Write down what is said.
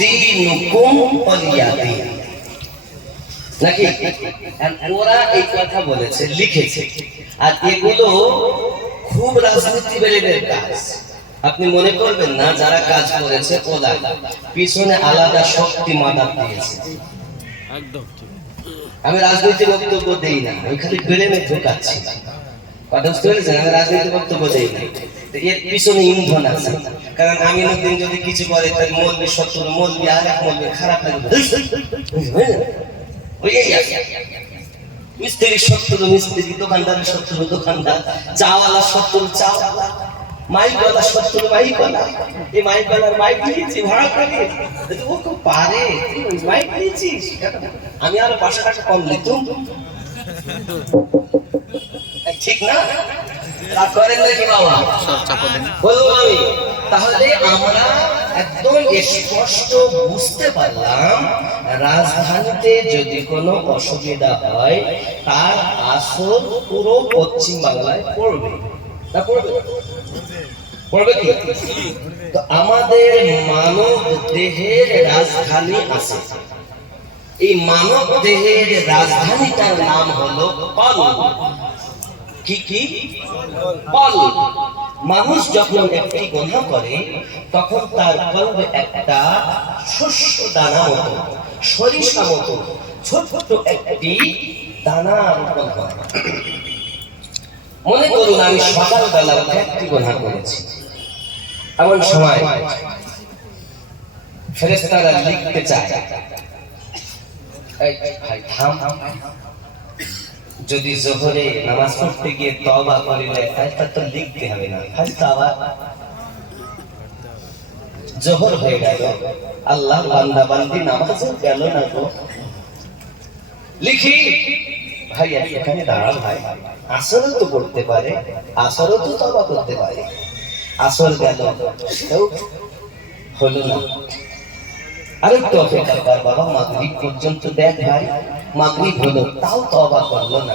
দিনুকুম ওয়ালিয়াদিন নাকি ওরা এই কথা বলেছে লিখেছে। আর এগুলো খুব কাজ। আপনি মনে করবেন না যারা কাজ করেছে ওরা পিছনে আলাদা শক্তি মাদা দিয়েছে। একদম আমি রাজনীতি বক্তব্য দেই না আমি খালি বেড়েমে ঢোকাচ্ছি। কথা বুঝতে পেরেছেন আমি রাজনীতি বক্তব্য দেই না। এর পিছনে ইন্ধন আছে। কারণ আমি দিন যদি কিছু করে তাহলে আর এক খারাপ লাগবে মিস্ত্রি দোকানদার চাওয়ালা চাওয়ালা, মাইকওয়ালা শত্রু মাইকওয়ালা। এই মাইকওয়ালার মাইক নিয়েছি, ভাড়া করে। ও পারে মাইক নিয়েছিস? আমি আরও পাঁচশো কম নিতুম। ঠিক না? করেন নাকি বাবা বলব আমি তাহলে আমরা একদম স্পষ্ট বুঝতে পারলাম রাজধানীতে যদি কোনো অসুবিধা হয় তার আসল পুরো পশ্চিম বাংলায় পড়বে। না পড়বে? পড়বে কি? তো আমাদের মানব দেহের রাজধানী আছে। এই মানব দেহের রাজধানীটার নাম হলো কি কি? মানুষ যখন একটি করে তখন তার কলবে একটা শস্য দানা মতো, সরিষা মতো একটি দানা রোপণ হয়। মনে করুন, আমি সকালবেলা একটি গোনা করেছি এমন সময় ফেরেস্তারা লিখতে চায় ভাই, থাম। যদি জোহরে নামাজ পড়তে গিয়ে তবা করিলে তাহলে তো লিখতে হবে না। খালি তবা জোহর হয়ে গেল। আল্লাহ বান্দা বান্দি নামাজ গেল না গো। লিখি, ভাই এখানে দাঁড়া ভাই। আসরও তো করতে পারে, আসরও তো তবা করতে পারে। আসর গেল হলো না। আরেকটু অপেক্ষা কর, বাবা, মাগরিব পর্যন্ত দেখ ভাই। মাগরিব হলো তাও তবা করল না